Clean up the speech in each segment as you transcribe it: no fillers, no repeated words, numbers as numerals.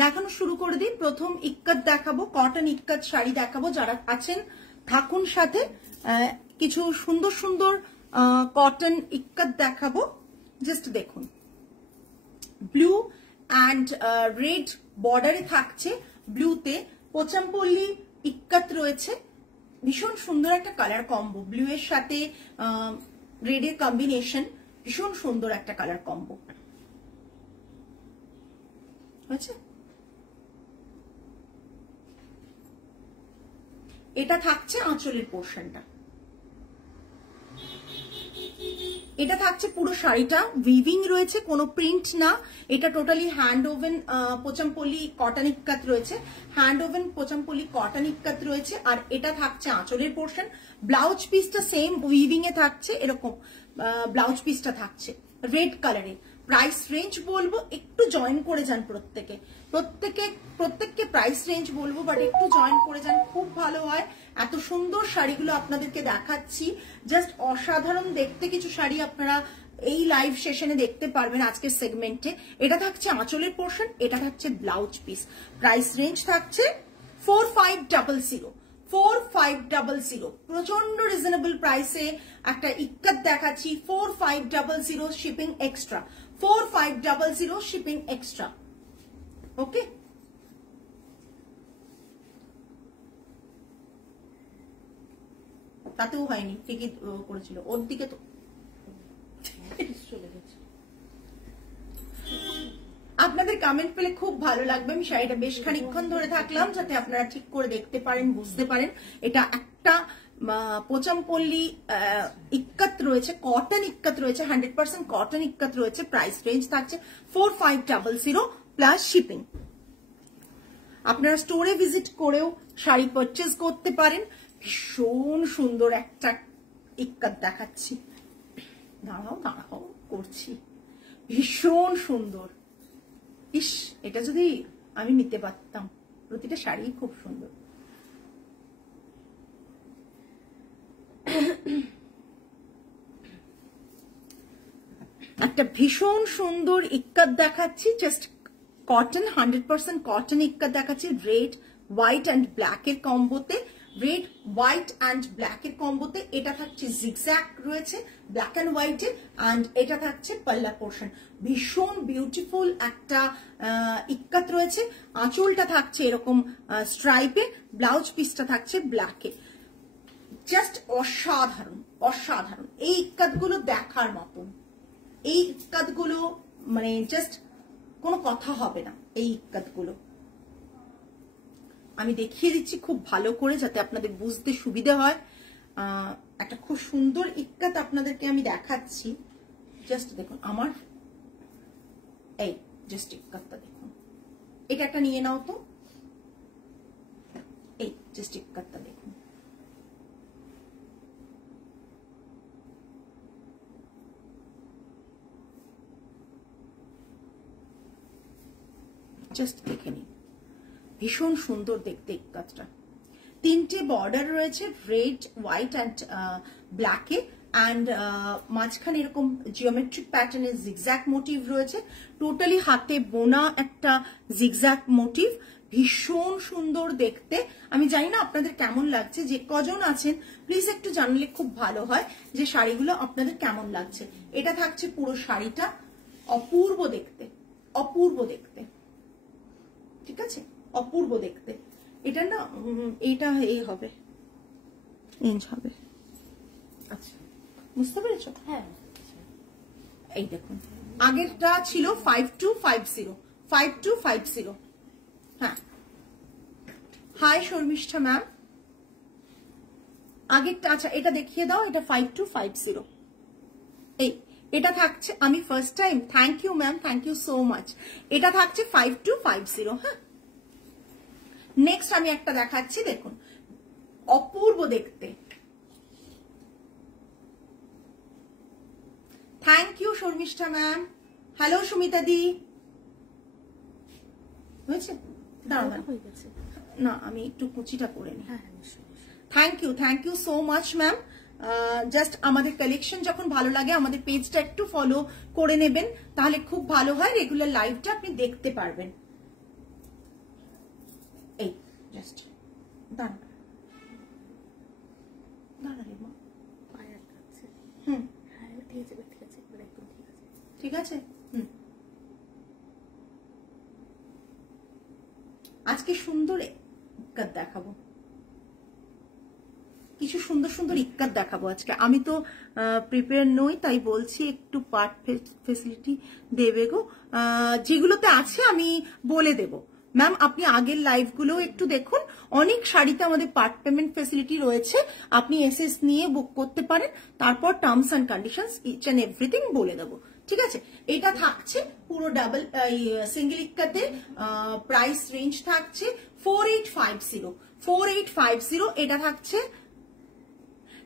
দেখানো শুরু করে দিই। প্রথম ইক্কত দেখাবো, কটন ইক্কত শাড়ি দেখাবো। যারা আছেন থাকুন সাথে, কিছু সুন্দর সুন্দর কটন ইক্কত দেখাবো। জাস্ট দেখুন, ব্লু অ্যান্ড রেড বর্ডারে থাকছে, ব্লুতে পোচামপল্লি ইক্কত রয়েছে। ভীষণ সুন্দর একটা কালার কম্বো, ব্লু এর সাথে রেডের কম্বিনেশন, ভীষণ সুন্দর একটা কালার কম্বো হয়েছে। এটা থাকছে আঁচলের পোর্শনটা, এটা থাকছে পুরো শাড়িটা উইভিং রয়েছে, কোনো প্রিন্ট না। এটা totally hand woven Pochampalli cotton ikat রয়েছে, hand woven Pochampalli cotton ikat রয়েছে। আর এটা থাকছে আঁচলের পোর্শন। ব্লাউজ পিসটা সেম উইভিং এ থাকছে, এরকম ব্লাউজ পিসটা থাকছে রেড কালারে। প্রাইস রেঞ্জ বলবো, একটু জয়েন করে যান প্রত্যেককে প্রাইস রেঞ্জ বলবো, বাট একটু জয়েন করে যান, খুব ভালো হয়। এত সুন্দর শাড়িগুলো আপনাদেরকে দেখাচ্ছি, জাস্ট অসাধারণ দেখতে কিছু শাড়ি আপনারা এই লাইভ সেশনে দেখতে পারবেন আজকের সেগমেন্টে। এটা থাকছে আঁচলের পোর্শন, এটা থাকছে ব্লাউজ পিস। প্রাইস রেঞ্জ থাকছে 4500, 4500, প্রচন্ড রিজনেবল প্রাইসে একটা ইক্কত দেখাচ্ছি। 4500 শিপিং এক্সট্রা, 4500 শিপিং এক্সট্রা। ওকে, তাতেও হয়নি, ঠিকই করেছিল ওর দিকে তো চলে গেছে। আপনাদের কমেন্ট পেলে খুব ভালো লাগবে। আমি শাড়িটা বেশ খানিকক্ষণ ধরে থাকলাম যাতে আপনারা ঠিক করে দেখতে পারেন, বুঝতে পারেন। এটা একটা পোচামপল্লি ইক্কত রয়েছে, কটন ইক্কত রয়েছে, 100% কটন ইক্কত রয়েছে। প্রাইস রেঞ্জ থাকছে 4500 প্লাস শিপিং। আপনারা স্টোরে ভিজিট করেও শাড়ি পারচেজ করতে পারেন। ভীষণ সুন্দর একটা ইক্কত দেখাচ্ছি, দাঁড়াও করছি, ভীষণ সুন্দর। ইস, এটা যদি আমি নিতে পারতাম। প্রতিটা শাড়ি খুব সুন্দর। একটা ভীষণ সুন্দর ইক্কত দেখাচ্ছি, জাস্ট কটন, 100% কটন ইক্কত দেখাচ্ছি। রেড হোয়াইট অ্যান্ড ব্ল্যাক এর কম্বোতে, রেড হোয়াইট অ্যান্ড ব্ল্যাক এর কম্বোতে। এটা থাকছে জিগজ্যাগ রয়েছে ব্ল্যাক অ্যান্ড হোয়াইটে, অ্যান্ড এটা থাকছে পাল্লা পোর্শন। ভীষণ বিউটিফুল একটা ইক্কত রয়েছে। আঁচলটা থাকছে এরকম স্ট্রাইপে, ব্লাউজ পিসটা থাকছে ব্ল্যাকে। জাস্ট অসাধারণ, অসাধারণ। এই ইক্কত গুলো দেখার মতন, এই ইক্কত গুলো মানে জাস্ট কোনো কথা হবে না। এই ইক্কত গুলো আমি দেখিয়ে দিচ্ছি খুব ভালো করে, যাতে আপনাদের বুঝতে সুবিধা হয়। একটা খুব সুন্দর ইক্কত আপনাদেরকে আমি দেখাচ্ছি। জাস্ট দেখুন আমার এই জাস্ট ইক্কতটা দেখুন। এটা একটা নিয়ে নাও তো, এই জাস্ট ইক্কতটা দেখুন। জাস্ট দেখে নিন, ভীষণ সুন্দর দেখতে ইক্কতটা। তিনটে বর্ডার রয়েছে, রেড হোয়াইট অ্যান্ড ব্ল্যাকে, অ্যান্ড মাঝখানে এরকম জিওমেট্রিক প্যাটার্নের জিগজ্যাগ মোটিভ রয়েছে। টোটালি হাতে বোনা একটা জিগজ্যাগ মোটিভ, ভীষণ সুন্দর দেখতে। আমি জানি না আপনাদের কেমন লাগছে, যে কজন আছেন প্লিজ একটু জানলে খুব ভালো হয় যে শাড়িগুলো আপনাদের কেমন লাগছে। এটা থাকছে পুরো শাড়িটা, অপূর্ব দেখতে, অপূর্ব দেখতে, ঠিক আছে, অপূর্ব দেখতে। এটা না, এটা এই হবে, ইঞ্চ হবে। আচ্ছা, বুঝতে পেরেছ? হ্যাঁ, এই দেখুন, আগেরটা ছিল 5250, 5250। হ্যাঁ, হাই শর্মিষ্ঠা ম্যাম, আগেরটা। আচ্ছা, এটা দেখিয়ে দাও, এটা 5250। এই এটা থাকছে, আমি first time, thank you ma'am, thank you so much. এটা থাকছে 5250। হ্যাঁ, নেক্সট আমি একটা দেখাচ্ছি, দেখুন, অপূর্ব দেখতে। Thank you Sharmistha ma'am. Hello Sumita di, হয়েছে? না, আমি একটু কুচিটা করে নিই। Thank you so much ma'am. Just আমাদের কালেকশন যখন ভালো লাগে আমাদের পেজটা একটু ফলো করে নেবেন, তাহলে খুব ভালো হয়, রেগুলার লাইভটা আপনি দেখতে পারবেন। এই জাস্ট দাঁড়া দাঁড়া রে মা, ঠিক আছে। আজকে সুন্দর ইক্কাত দেখাবো, কিছু সুন্দর সুন্দর ইক্কাত দেখাবো আজকে। আমি তো প্রিপেয়ার নই, তাই বলছি একটু পার্ট ফেসিলিটি দেবে গো, যেগুলোতে আছে আমি বলে দেব। ম্যাম আপনি আগের লাইভগুলো একটু দেখুন, অনেক শাড়িতে আমাদের পার্ট পেমেন্ট ফেসিলিটি রয়েছে, আপনি এসএস নিয়ে বুক করতে পারেন, তারপর terms and conditions each and everything বলে দেবো, ঠিক আছে। এটা থাকছে পুরো ডাবল সিঙ্গেল ইক্কাতে, প্রাইস রেঞ্জ থাকছে 4850 এটা থাকছে।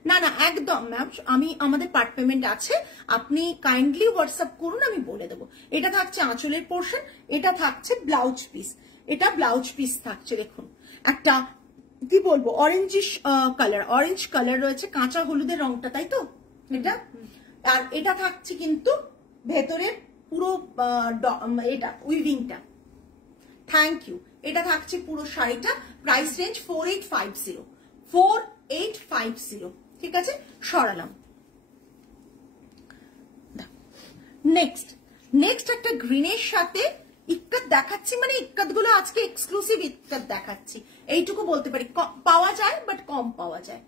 না না একদম ম্যাম, আমি আমাদের পার্ট পেমেন্ট আছে, আপনি কাইন্ডলি হোয়াটসঅ্যাপ করুন, আমি বলে দেবো। এটা থাকছে আঁচলের পোর্শন, এটা থাকছে ব্লাউজ পিস, এটা ব্লাউজ পিস থাকছে। দেখুন একটা কি বলবো অরেঞ্জিশ কালার, অরেঞ্জ কালার রয়েছে, কাঁচা হলুদের রংটা, তাই তো এটা। আর এটা থাকছে কিন্তু ভেতরের পুরো এটা উইভিংটা, থ্যাংক ইউ। এটা থাকছে পুরো শাড়িটা, প্রাইস রেঞ্জ 4850, ঠিক আছে। সরালাম। নেক্সট একটা গ্রিনের সাথে ইক্কাত দেখাচ্ছি, মানে ইক্কাত গুলো আজকে এক্সক্লুসিভ ইক্কাত দেখাচ্ছি, এইটুকু বলতে পারি। পাওয়া যায় বাট কম পাওয়া যায়।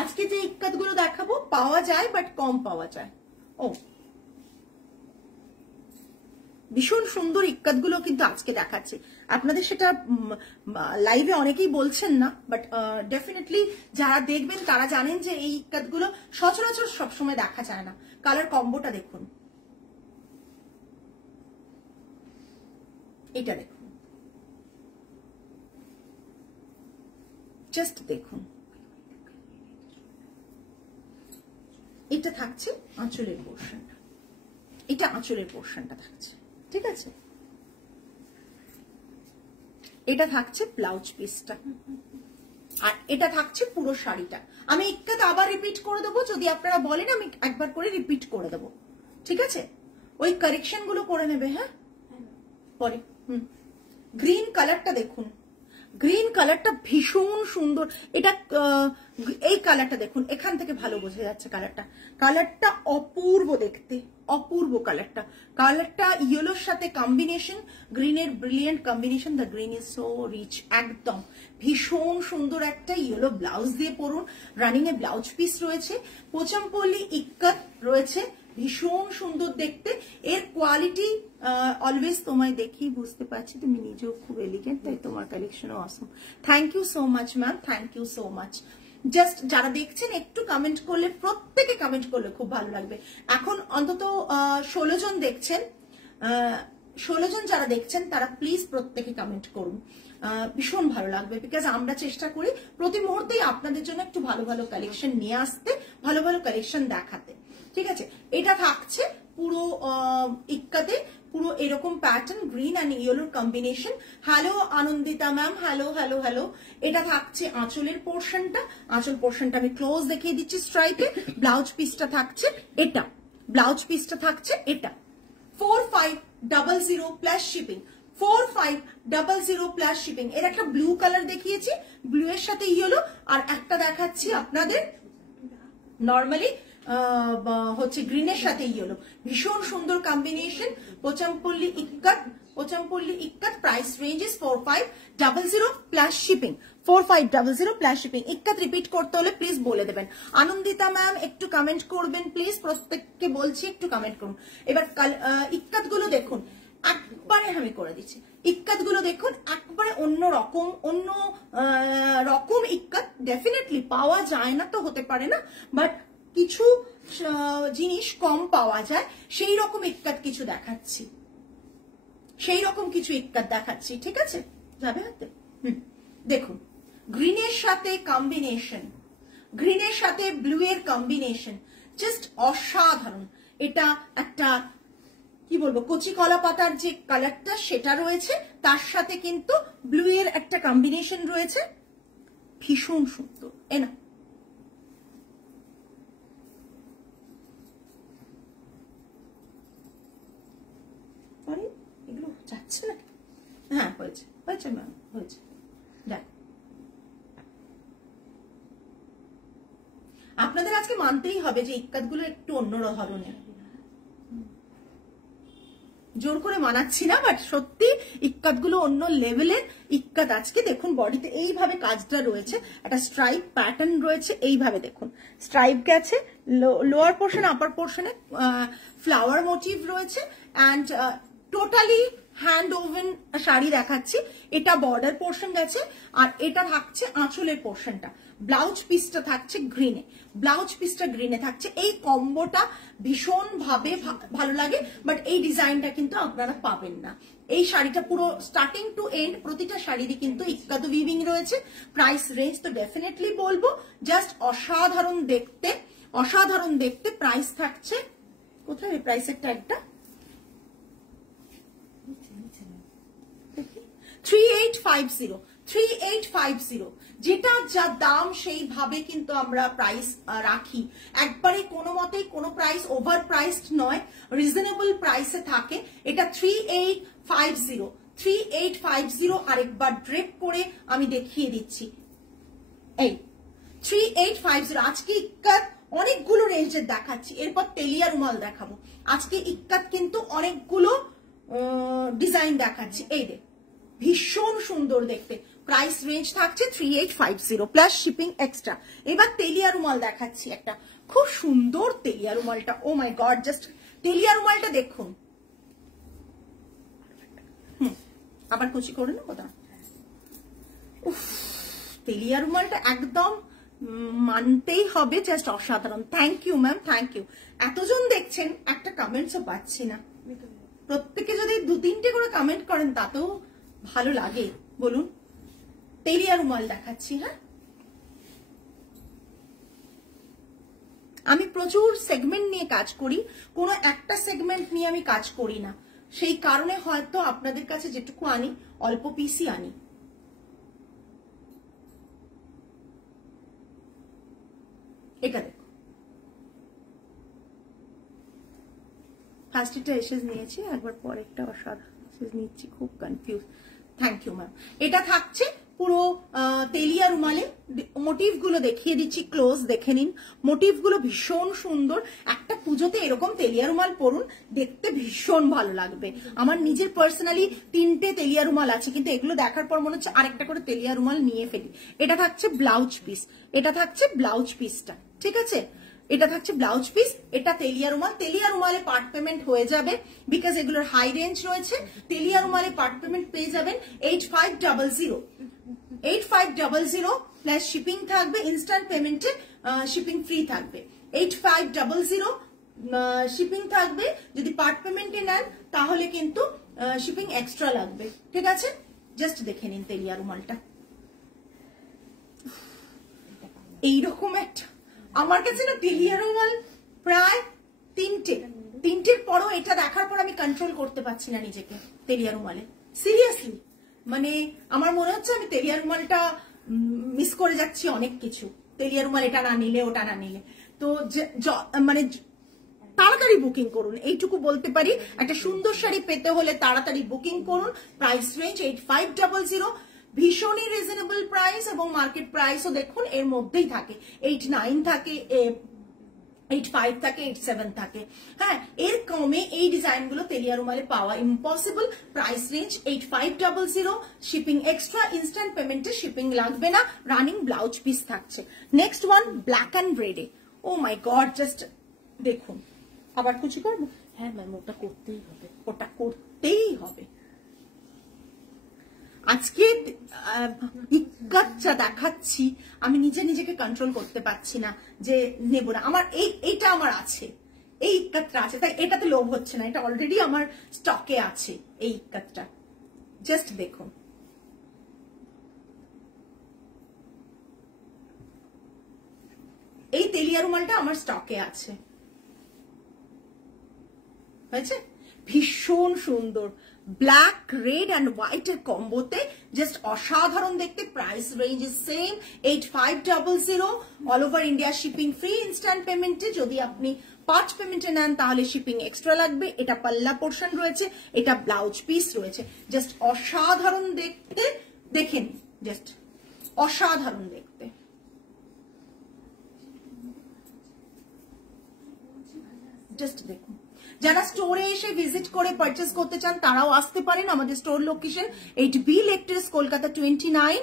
আজকে যে ইক্কাত গুলো দেখাবো পাওয়া যায় বাট কম পাওয়া যায়। ও ভীষণ সুন্দর ইক্কাত গুলো কিন্তু আজকে দেখাচ্ছে আপনাদের, সেটা লাইভে অনেকেই বলছেন না, বাট ডেফিনেটলি যারা দেখবেন তারা জানেন যে এই ইক্কাত গুলো সচরাচর সবসময় দেখা যায় না। কালার কম্বোটা দেখুন, এটা দেখুন, জাস্ট দেখুন, এটা থাকছে আঁচলের পোর্শনটা, এটা আঁচলের পোর্শনটা থাকছে, ঠিক আছে। এটা থাকছে ব্লাউজ পিসটা, আর এটা থাকছে পুরো শাড়িটা। আমি ইক্কাত আবার রিপিট করে দেবো, যদি আপনারা বলেন আমি একবার করে রিপিট করে দেবো, ঠিক আছে। ওই কারেকশন গুলো করে নেবে, হ্যাঁ পরে। গ্রিন কালারটা দেখুন, গ্রিন কালারটা ভীষণ সুন্দর। এটা এই কালারটা দেখুন, এখান থেকে ভালো বোঝা যাচ্ছে কালারটা, কালারটা অপূর্ব দেখতে, অপূর্ব কালারটা। কালারটা ইয়েলোর সাথে কম্বিনেশন, গ্রিনের brilliant combination, the green is so rich, একদম ভীষণ সুন্দর একটা ইয়েলো ব্লাউজ দিয়ে পরুন। রানিং এ ব্লাউজ পিস রয়েছে, পোচামপল্লি ইক্কাত রয়েছে, ভীষণ সুন্দর দেখতে। এর কোয়ালিটি অলওয়েজ তোমায় দেখি বুঝতে পারছি তুমি নিজেও খুব এলিগেন্ট, তাই তোমার কালেকশনও awesome. Thank you so much ma'am, thank you so much. Just যারা দেখছেন একটু কমেন্ট করলে, প্রত্যেকে কমেন্ট করলে খুব ভালো লাগবে। এখন অন্তত 16 জন দেখছেন, 16 জন যারা দেখছেন তারা প্লিজ প্রত্যেকে কমেন্ট করুন, ভীষণ ভালো লাগবে। বিকজ আমরা চেষ্টা করি প্রতি মুহূর্তেই আপনাদের জন্য একটু ভালো ভালো কালেকশন নিয়ে আসতে, ভালো ভালো কালেকশন দেখাতে, ঠিক আছে। এটা থাকছে পুরো ইক্কাতে, পুরো এরকম প্যাটার্ন, গ্রিন অ্যান্ড ইয়েলোর combination. Hello Anandita ma'am, hello hello hello. এটা থাকছে আঁচলের পোর্শনটা, আঁচল পোর্শনটা আমি ক্লোজ দেখিয়ে দিচ্ছি স্ট্রাইপে। ব্লাউজ পিসটা থাকছে এটা, ব্লাউজ পিসটা থাকছে এটা। 4500 প্লাস শিপিং, 4500 প্লাস শিপিং। এর একটা ব্লু কালার দেখিয়েছি, ব্লু এর সাথে ইয়েলো, আর একটা দেখাচ্ছি আপনাদের নর্মালি হচ্ছে গ্রিনের সাথে ইয়েলো, ভীষণ সুন্দর combination. Pochampalli ikat, Pochampalli ikat, price range is 4500 plus shipping, 4500 plus shipping. Ikat repeat করতে হলে প্লিজ বলে দেবেন। আনন্দিতা ম্যাম একটু কমেন্ট করবেন প্লিজ, প্রত্যেককে বলছি একটু কমেন্ট করুন। এবার ইক্কাত গুলো দেখুন, একবারে আমি করে দিচ্ছি। ইক্কাত গুলো দেখুন, একবারে অন্য রকম, অন্য রকম ইক্কাত। ডেফিনেটলি পাওয়া যায় না তো হতে পারে না, বাট কিছু জিনিস কম পাওয়া যায়, সেই রকম ইক্কাত কিছু দেখাচ্ছি, সেই রকম কিছু ইক্কাত দেখাচ্ছি, ঠিক আছে। যাবে হাতে, দেখুন গ্রিনের সাথে কম্বিনেশন, গ্রিনের সাথে ব্লু এর কম্বিনেশন, জাস্ট অসাধারণ। এটা একটা কি বলবো, কচি কলা পাতার যে কালারটা সেটা রয়েছে, তার সাথে কিন্তু ব্লু এর একটা কম্বিনেশন রয়েছে, ভীষণ সুন্দর। এনা এগুলো যাচ্ছে না, হ্যাঁ হয়েছে হয়েছে ম্যাম হয়েছে। আপনাদের আজকে মানতেই হবে যে ইক্কাত গুলো একটু অন্য ধরনের, জোর করে মানাচ্ছি না, বাট সত্যি ইক্কাত গুলো অন্য লেভেলের ইক্কাত। আজকে দেখুন বডিতে এইভাবে কাজটা রয়েছে, একটা স্ট্রাইপ প্যাটার্ন রয়েছে, এইভাবে দেখুন স্ট্রাইপ গেছে, লোয়ার পোর্শন আপার পোর্শনে ফ্লাওয়ার মোটিভ রয়েছে, and totally hand oven sari দেখাচ্ছি। এটা বর্ডার পোর্শন গেছে, আর এটা থাকছে আঁচলের পোর্শনটা। ব্লাউজ পিসটা থাকছে গ্রিনে, ব্লাউজ পিসটা গ্রিনে থাকছে। এই কম্বোটা ভীষণ ভাবে ভালো লাগে, বাট এই ডিজাইনটা কিন্তু আপনারা পাবেন না। এই শাড়িটা পুরো স্টার্টিং টু এন্ড প্রতিটা শাড়িরই কিন্তু ইক্কাত উইভিং রয়েছে। প্রাইস রেঞ্জ তো ডেফিনেটলি বলবো জাস্ট অসাধারণ দেখতে, অসাধারণ দেখতে। প্রাইস থাকছে কোথায় প্রাইসের ট্যাগটা, 3850, 3850, যেটা যা দাম সেইভাবে কিন্তু আমরা প্রাইস রাখি। একবারে কোনো মতেই কোনো প্রাইস ওভার প্রাইসড নয়, রিজনেবল প্রাইসে থাকে। এটা 3850, 3850। আরেকবার ড্রেপ করে আমি দেখিয়ে দিচ্ছি, এই 3850। আজকে ইক্কাত অনেকগুলো রেঞ্জের দেখাচ্ছি, এরপর তেলিয়া রুমাল দেখাবো। আজকে ইক্কাত কিন্তু অনেকগুলো ডিজাইন দেখাচ্ছি। এই দেখ ভীষণ সুন্দর দেখতে, প্রাইস রেঞ্জ থাকছে 3850 প্লাস শিপিং এক্সট্রা। এবার তেলিয়া রুমাল দেখাচ্ছি, একটা খুব সুন্দর তেলিয়া রুমালটা। ও মাই গড, জাস্ট তেলিয়া রুমালটা দেখুন। আবার কুচি করে নেবো তা। তেলিয়া রুমালটা একদম মানতেই হবে, জাস্ট অসাধারণ। Thank you ma'am, thank you. এতজন দেখছেন, একটা কমেন্টসও পাচ্ছি না। প্রত্যেকে যদি 2-3টে করে কমেন্ট করেন তাতেও ভালো লাগে, বলুন। তেলিয়া রুমাল দেখাচ্ছি। হ্যাঁ, আমি প্রচুর সেগমেন্ট নিয়ে কাজ করি, কোনো একটা সেগমেন্ট নিয়ে আমি কাজ করি না। সেই কারণে হয়তো আপনাদের কাছে যেটুকু আনি অল্প পিসই আনি। এটা দেখো, ফার্স্ট এটা এসেস নিয়েছি, একবার পরেরটা অসাধারণ এসেস নিচ্ছি, খুব কনফিউজ। Thank you ma'am. এটা থাকছে পুরো তেলিয়া রুমালে। মোটিভ গুলো দেখিয়ে দিচ্ছি, ক্লোজ দেখে নিন। মোটিভ গুলো ভীষণ সুন্দর। একটা পুজোতে এরকম তেলিয়া রুমাল পরুন, দেখতে ভীষণ ভালো লাগবে। আমার নিজের পার্সোনালি 3টে তেলিয়া রুমাল আছে, কিন্তু এগুলো দেখার পর মনে হচ্ছে আরেকটা করে তেলিয়া রুমাল নিয়ে ফেলি। এটা থাকছে ব্লাউজ পিস, এটা থাকছে ব্লাউজ পিসটা, ঠিক আছে? এটা থাকছে ব্লাউজ পিস, এটা তেলিয়া রুমাল। তেলিয়া রুমালে পার্ট পেমেন্ট হয়ে যাবে, বিকজ এগুলোর হাই রেঞ্জ রয়েছে। তেলিয়া রুমালে পার্ট পেমেন্ট পেয়ে যাবেন 8500, 8500 প্লাস শিপিং থাকবে। ইনস্ট্যান্ট পেমেন্টে শিপিং ফ্রি থাকবে। 8500 শিপিং থাকবে। যদি পার্ট পেমেন্টে নেন তাহলে কিন্তু শিপিং এক্সট্রা লাগবে, ঠিক আছে? জাস্ট দেখে নিন তেলিয়া রুমালটা, এইরকম একটা। আমার কাছে না তেলিয়া রুমাল প্রায় 3টের পরও এটা দেখার পর আমি কন্ট্রোল করতে পারছি না নিজেকে। তেলিয়া রুমালে সিরিয়াসলি মানে আমার মনে হচ্ছে আমি তেলিয়া রুমালটা মিস করে যাচ্ছি অনেক কিছু। তেলিয়া রুমাল এটা না নিলে ওটা না নিলে, তো মানে তাড়াতাড়ি বুকিং করুন, এইটুকু বলতে পারি। একটা সুন্দর শাড়ি পেতে হলে তাড়াতাড়ি বুকিং করুন। প্রাইস রেঞ্জ 8500, ভীষণই রিজনেবল প্রাইস, এবং মার্কেট প্রাইসও দেখুন এর মধ্যেই থাকে। 89 থাকে, 85 থাকে, 87 থাকে। হ্যাঁ, এর কমে এই ডিজাইন গুলো তেলিয়া রুমালে পাওয়া impossible. Price range 8500, shipping extra. Instant পেমেন্টে শিপিং লাগবে না। রানিং ব্লাউজ পিস থাকছে। নেক্সট ওয়ান ব্ল্যাক অ্যান্ড রেডে। ও মাই গড, জাস্ট দেখুন। আবার কুচি করবো? হ্যাঁ ম্যাম, ওটা করতেই হবে, ওটা করতেই হবে। আজকে ইক্কাতটা দেখাচ্ছি, আমি নিজেকে কন্ট্রোল করতে পারছি না যে নেব না। আমার এইটা আমার আছে, এই ইক্কাতটা আছে, তাই এটাতে লোভ হচ্ছে না। এটা অলরেডি আমার স্টকে আছে এই ইক্কাতটা। জাস্ট দেখুন, এই তেলিয়া রুমালটা আমার স্টকে আছে, হয়েছে? ভীষণ সুন্দর, ব্ল্যাক রেড অ্যান্ড হোয়াইট এর কম্বোতে, জাস্ট অসাধারণ দেখতে। Price range is same 8500, all over India shipping free. Instant পেমেন্টে যদি আপনি পার্ট পেমেন্টে নেন তাহলে শিপিং এক্সট্রা লাগবে। এটা পাল্লা পোর্শন রয়েছে, এটা ব্লাউজ পিস রয়েছে। জাস্ট অসাধারণ দেখতে, দেখেন জাস্ট অসাধারণ দেখতে। জাস্ট দেখুন, যারা স্টোরে এসে ভিজিট করে পারচেস করতে চান তারাও আসতে পারেন। আমাদের store location 8B Lake Terrace, Kolkata 29,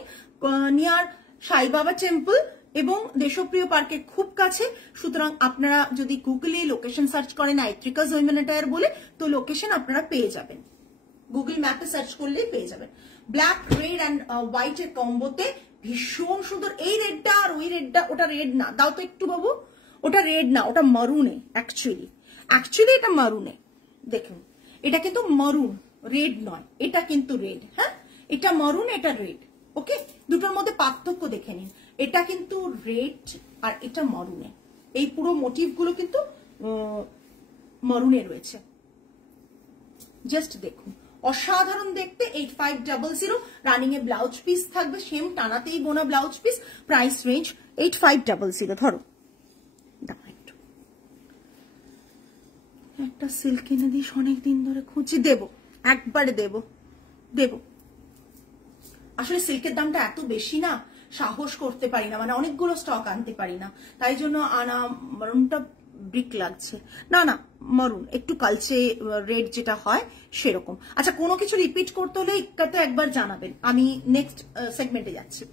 near Sai Baba temple এবং দেশপ্রিয় পার্কের খুব কাছে। সুতরাং আপনারা যদি গুগলে লোকেশন সার্চ করেন আইত্রিকা জয়মেনাটায়ার বলে, তো লোকেশন আপনারা পেয়ে যাবেন, গুগল ম্যাপে সার্চ করলেই পেয়ে যাবেন। ব্ল্যাক, রেড অ্যান্ড হোয়াইট এর কম্বোতে ভীষণ সুন্দর। এই রেডটা আর ওই রেডটা, ওটা রেড না, দাও তো একটু বাবু, ওটা রেড না, ওটা মারুনে। অ্যাকচুয়ালি এটা মারুনে, দেখুন এটা কিন্তু মারুন, রেড নয়, এটা কিন্তু রেড। হ্যাঁ, এটা মারুন, এটা রেড। ওকে, দুটোর মধ্যে পার্থক্য দেখে নিন। এটা কিন্তু রেড আর এটা মারুনে। এই পুরো মোটিভ গুলো কিন্তু মারুনে রয়েছে। জাস্ট দেখুন, অসাধারণ দেখতে। 8500 রানিং এ ব্লাউজ পিস থাকবে, সেম টানাতেই বোনা ব্লাউজ পিস। Price range 8500। ধরো একটা সিল্ক কিনে দিস, অনেকদিন ধরে খুঁজি, দেবো, একবারে দেবো। আসলে সিল্কের দামটা এত বেশি না, সাহস করতে পারি না, মানে অনেকগুলো স্টক আনতে পারি না, তাই জন্য আনা। মারুনটা ব্রিক লাগছে, না মারুন একটু কালচে রেড যেটা হয় সেরকম। আচ্ছা, কোনো কিছু রিপিট করতে হলে ইক্কাতে একবার জানাবেন। আমি নেক্সট সেগমেন্টে যাচ্ছি।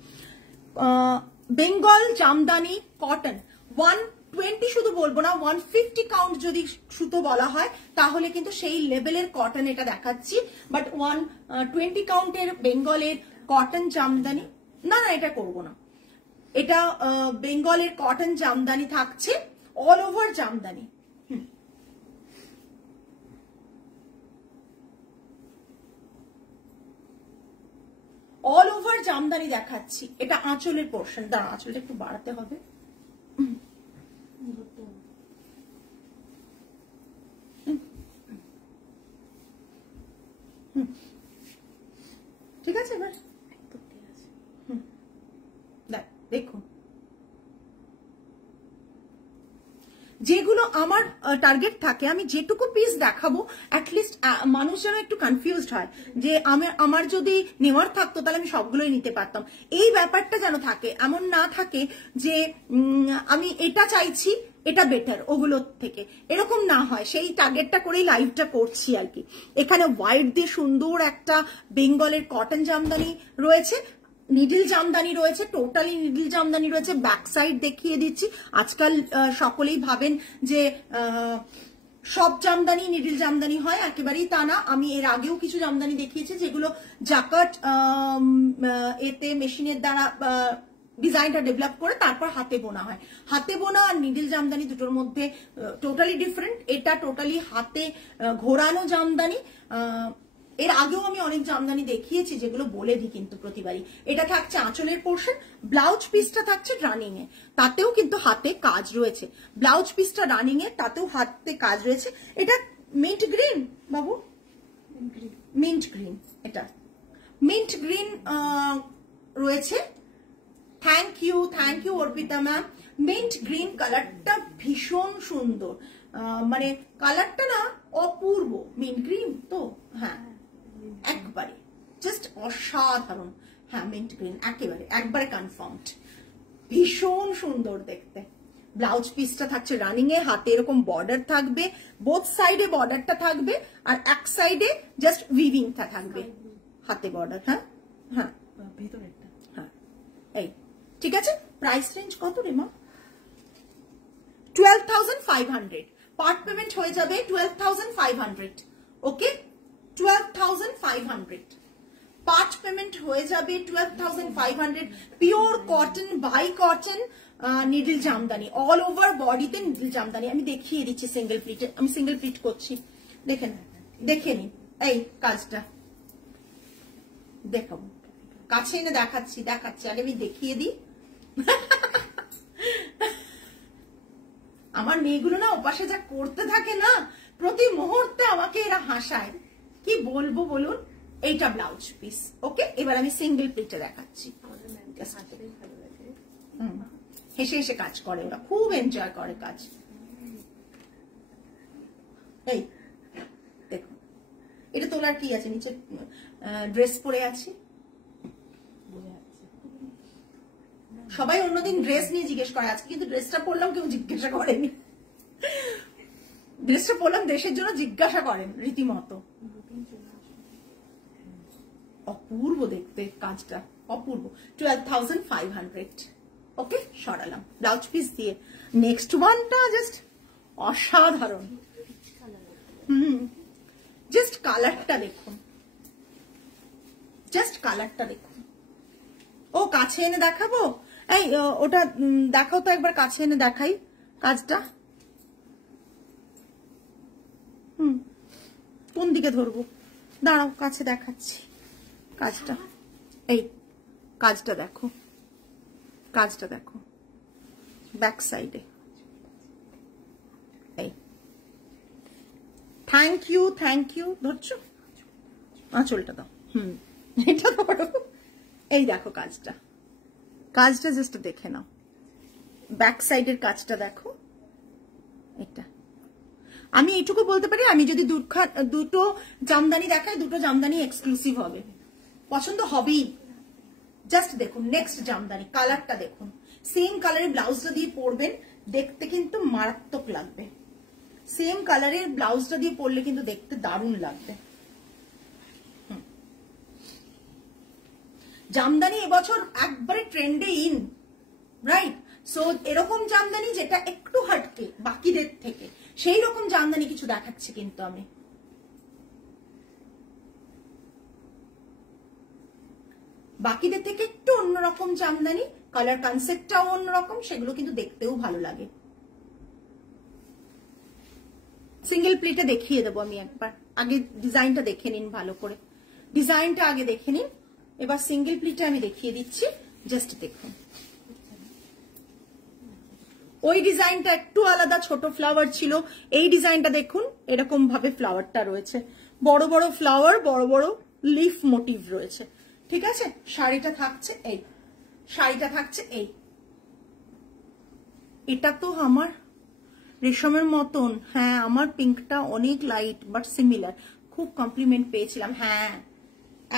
বেঙ্গল জামদানি কটন 120 শুধু বলবো না, 150 কাউন্ট যদি সুতো বলা হয় তাহলে কিন্তু সেই লেভেলের কটন এটা দেখাচ্ছি। বাট 120 কাউন্টের বেঙ্গলের কটন জামদানি, না এটা করবো না। এটা বেঙ্গলের কটন জামদানি থাকছে, all over Jamdani. All over Jamdani দেখাচ্ছি। এটা আঁচলের পোর্শন, দাঁড়া আঁচলটা একটু বাড়াতে হবে। ঠিক আছে, এবার দেখুন, যেগুলো আমার টার্গেট থাকে, আমি যেটুকু পিস দেখাবো অ্যাটলিস্ট মানুষ যেন একটু কনফিউজড হয় যে আমার যদি নেওয়ার থাকতো তাহলে আমি সবগুলোই নিতে পারতাম। এই ব্যাপারটা যেন থাকে, এমন না থাকে যে আমি এটা চাইছি এটা বেটার ওগুলোর থেকে, এরকম না হয়। সেই টার্গেটটা করেই লাইভটা করছি আর কি। এখানে হোয়াইট দিয়ে সুন্দর একটা বেঙ্গলের কটন জামদানি রয়েছে, নিডল জামদানি রয়েছে, টোটালি নিডল জামদানি রয়েছে। ব্যাক সাইড দেখিয়ে দিচ্ছি। আজকাল সকলেই ভাবেন যে সব জামদানি নিডল জামদানি হয়, একেবারেই তা না। আমি এর আগেও কিছু জামদানি দেখিয়েছি যেগুলো জাকাট এতে মেশিনের দ্বারা ডিজাইনটা ডেভেলপ করে তারপর হাতে বোনা হয়। হাতে বোনা আর নিডল জামদানি দুটোর মধ্যে টোটালি ডিফারেন্ট। এটা টোটালি হাতে ঘোরানো জামদানি। এর আগেও আমি অনেক জামদানি দেখিয়েছি যেগুলো বলে দিই কিন্তু প্রতিবারই। এটা থাকছে আঁচলের পোর্শন, ব্লাউজ পিসটা থাকছে রানিং এ, তাতেও কিন্তু হাতে কাজ রয়েছে। ব্লাউজ পিসটা রানিং এ, তাতেও হাতে কাজ রয়েছে। এটা মিন্ট গ্রিন বাবু, মিন্ট গ্রিন, এটা মিন্ট গ্রিন রয়েছে। Thank you Arpita ma'am. Mint green কালারটা ভীষণ সুন্দর, মানে কালারটা না অপূর্ব। মিন্ট গ্রিন তো, হ্যাঁ একবারে জাস্ট অসাধারণ। হ্যাঁ মিন্ট গ্রিন একবারে কনফার্মড, ভীষণ সুন্দর দেখতে। ব্লাউজ পিসটা থাকছে রানিং এ, হাতে এরকম বর্ডার থাকবে, বোথ সাইডে বর্ডারটা থাকবে আর এক সাইডে জাস্ট উইভিংটা থাকবে, হাতে বর্ডার। হ্যাঁ হ্যাঁ ভিতরেরটা, হ্যাঁ এই ঠিক আছে। প্রাইস রেঞ্জ কত রে মা? 12,500। পার্ট পেমেন্ট হয়ে যাবে 12,500। ওকে, 12,500 পার্ট পেমেন্ট হয়ে যাবে 12,500। Pure cotton by cotton needle Jamdani, all over বডিতে নিডল জামদানি। আমি দেখিয়ে দিচ্ছি সিঙ্গেল প্লিটে, আমি সিঙ্গেল প্লিট করছি, দেখে নিন এই কাজটা। দেখাবো, কাছে এনে দেখাচ্ছি, আগে আমি দেখিয়ে দিই। আমার মেয়েগুলো না ওপাশে যা করতে থাকে না, প্রতি মুহূর্তে আমাকে এরা হাসায়, কি বলবো বলুন। এইটা ব্লাউজ পিস। ওকে, এবার আমি সিঙ্গেল প্লিটে দেখাচ্ছি। হেসে হেসে কাজ করে ওরা, খুব এনজয় করে কাজ। এই দেখো, এটা তোলার কি আছে, নিচে ড্রেস পরে আছি, সবাই অন্যদিন ড্রেস নিয়ে জিজ্ঞেস করে, আজকে কিন্তু ড্রেসটা পরলাম কেউ জিজ্ঞাসা করেনি। ড্রেসটা পরলাম দেশের জন্য জিজ্ঞাসা করেন রীতিমতো। অপূর্ব দেখতে কাজটা, অপূর্ব। 12,500। ওকে, সরালাম ব্লাউজ পিস দিয়ে। নেক্সট ওয়ানটা জাস্ট অসাধারণ। জাস্ট কালারটা দেখুন, জাস্ট কালারটা দেখুন। ও কাছে এনে দেখাবো? এই ওটা দেখাও তো একবার, কাছে এনে দেখাই কাজটা। কোন দিকে ধরবো? দাঁড়াও, কাছে দেখাচ্ছি কাজটা। এই কাজটা দেখো, কাজটা দেখো ব্যাক সাইডে। এই থ্যাংক ইউ, থ্যাংক ইউ। ধরছো? আঁচলটা দাও। এটা ধরো। এই দেখো কাজটা, কাজটা জাস্ট দেখে নাও। ব্যাক সাইডের কাজটা দেখো। এটা আমি এইটুকু বলতে পারি, আমি যদি দুটো জামদানি দেখাই, দুটো জামদানি এক্সক্লুসিভ হবে, পছন্দ হবেই। জাস্ট দেখুন নেক্সট জামদানি, কালারটা দেখুন। সেম কালারের ব্লাউজটা দিয়ে পরবেন, দেখতে কিন্তু মারাত্মক লাগবে। সেম কালারের ব্লাউজটা দিয়ে পরলে কিন্তু দেখতে দারুণ লাগবে। জামদানি এবছর একবারে ট্রেন্ডে ইন, রাইট? সো এরকম জামদানি যেটা একটু হাটকে বাকিদের থেকে, সেই রকম জামদানি কিছু দেখাচ্ছি কিন্তু আমি। বাকিদের থেকে একটু অন্যরকম জামদানি, কালার কনসেপ্টটাও অন্যরকম, সেগুলো কিন্তু দেখতেও ভালো লাগে। সিঙ্গেল প্লেটে দেখিয়ে দেবো আমি একবার, আগে ডিজাইনটা দেখে নিন ভালো করে। ডিজাইনটা আগে দেখে নিন, এবার সিঙ্গেল প্লেটে আমি দেখিয়ে দিচ্ছি। জাস্ট দেখুন, ওই ডিজাইনটা একটু আলাদা, ছোট ফ্লাওয়ার ছিল। এই ডিজাইনটা দেখুন, এরকম ভাবে ফ্লাওয়ারটা রয়েছে, বড় বড় ফ্লাওয়ার, বড় বড় লিফ মোটিভ রয়েছে। ঠিক আছে, শাড়িটা থাকছে এই, শাড়িটা থাকছে এই। এটা তো আমার রেশমের মতন। হ্যাঁ, আমার পিঙ্কটা অনেক লাইট বাট সিমিলার। খুব কমপ্লিমেন্ট পেয়েছিলাম। হ্যাঁ,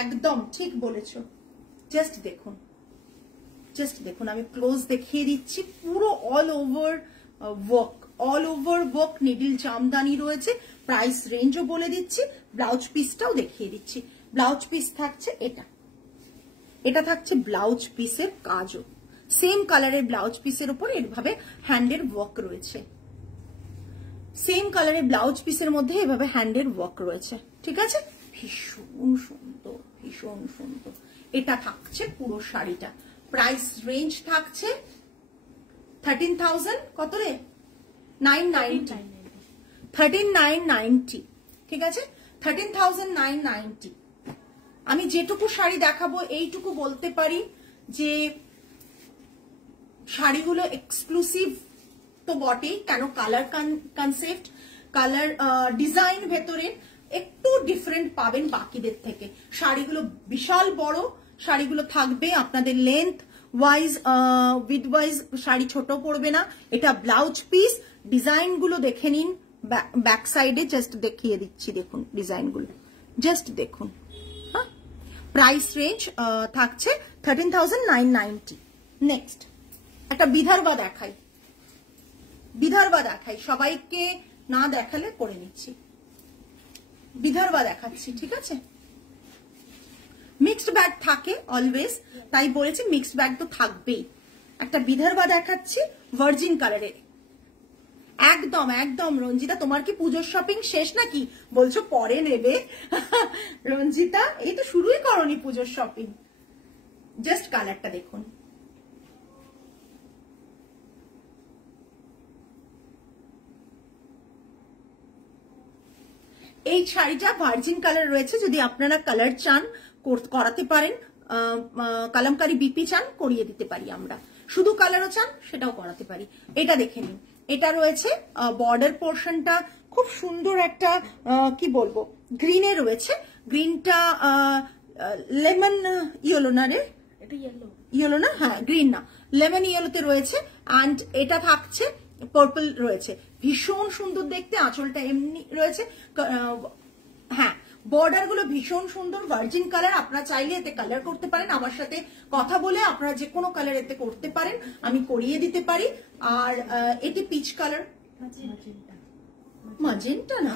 একদম ঠিক বলেছো। জাস্ট দেখুন, জাস্ট দেখুন, আমি ক্লোজ দেখিয়ে দিচ্ছি। পুরো all over work, all over work needle Jamdani রয়েছে। প্রাইস রেঞ্জও বলে দিচ্ছি, ব্লাউজ পিসটাও দেখিয়ে দিচ্ছি। ব্লাউজ পিস থাকছে এটা, এটা থাকছে ব্লাউজ পিসের কাজও। সেম কালারের ব্লাউজ পিসের উপর এভাবে হ্যান্ডের ওয়ার্ক রয়েছে। সেম কালারের ব্লাউজ পিসের মধ্যে এভাবে হ্যান্ডের ওয়ার্ক রয়েছে। ঠিক আছে, ভীষণ সুন্দর, ভীষণ সুন্দর। এটা থাকছে পুরো শাড়িটা। প্রাইস রেঞ্জ থাকছে 13,000 কত রে? 990, 13,990। ঠিক আছে, 13,990। আমি যেটুকু শাড়ি দেখাবো এইটুকু বলতে পারি যে শাড়িগুলো এক্সক্লুসিভ তো বটেই, কেন কালার কনসেপ্ট, কালার ডিজাইন ভেতরে একটু ডিফারেন্ট পাবেন বাকিদের থেকে। শাড়িগুলো বিশাল বড়, শাড়িগুলো থাকবে আপনাদের length wise, with wise sari ছোট পড়বে না। এটা ব্লাউজ পিস। ডিজাইনগুলো দেখে নিন ব্যাক সাইডে, জাস্ট দেখিয়ে দিচ্ছি। দেখুন ডিজাইনগুলো, জাস্ট দেখুন। হ্যাঁ, প্রাইস রেঞ্জ থাকছে 13,990। নেক্সট একটা বিদর্ভা দেখাই, বিদর্ভা দেখাই, সবাইকে না দেখালে করে নিচ্ছি। বিদর্ভা দেখাচ্ছি, ঠিক আছে? মিক্সড ব্যাগ থাকে অলওয়েজ, তাই বলেছি মিক্সড ব্যাগ তো থাকবেই। একটা বিদর্ভা দেখাচ্ছি ভার্জিন কালারের। একদম একদম রঞ্জিতা, তোমার কি পুজোর শপিং শেষ নাকি? বলছো পরে নেবে। রঞ্জিতা, এই তো শুরুই করনি পুজোর শপিং। জাস্ট কালারটা দেখুন, এই শাড়িটা ভার্জিন কালার রয়েছে। যদি আপনারা কালার চান করাতে পারেন, কালামকারী বিপি চান করিয়ে দিতে পারি আমরা, শুধু কালারও চান সেটাও করাতে পারি। এটা দেখে নিন, এটা রয়েছে বর্ডার পোর্শনটা খুব সুন্দর একটা কি বলবো গ্রিনে রয়েছে। গ্রিনটা লেমন ইয়েলো না রে, এটা ইয়েলো না, হ্যাঁ গ্রিন না, লেমন ইয়েলোতে রয়েছে। অ্যান্ড এটা থাকছে পার্পল রয়েছে, ভীষণ সুন্দর দেখতে। আঁচলটা এমনি রয়েছে, হ্যাঁ বর্ডার গুলো ভীষণ সুন্দর, ভার্জিন কালার। আপনারা চাইলে এতে কালার করতে পারেন, আমার সাথে কথা বলে আপনারা যে কোনো কালার এতে করতে পারেন, আমি করিয়ে দিতে পারি। আর এটি পিচ কালার, ম্যাজেন্টা না,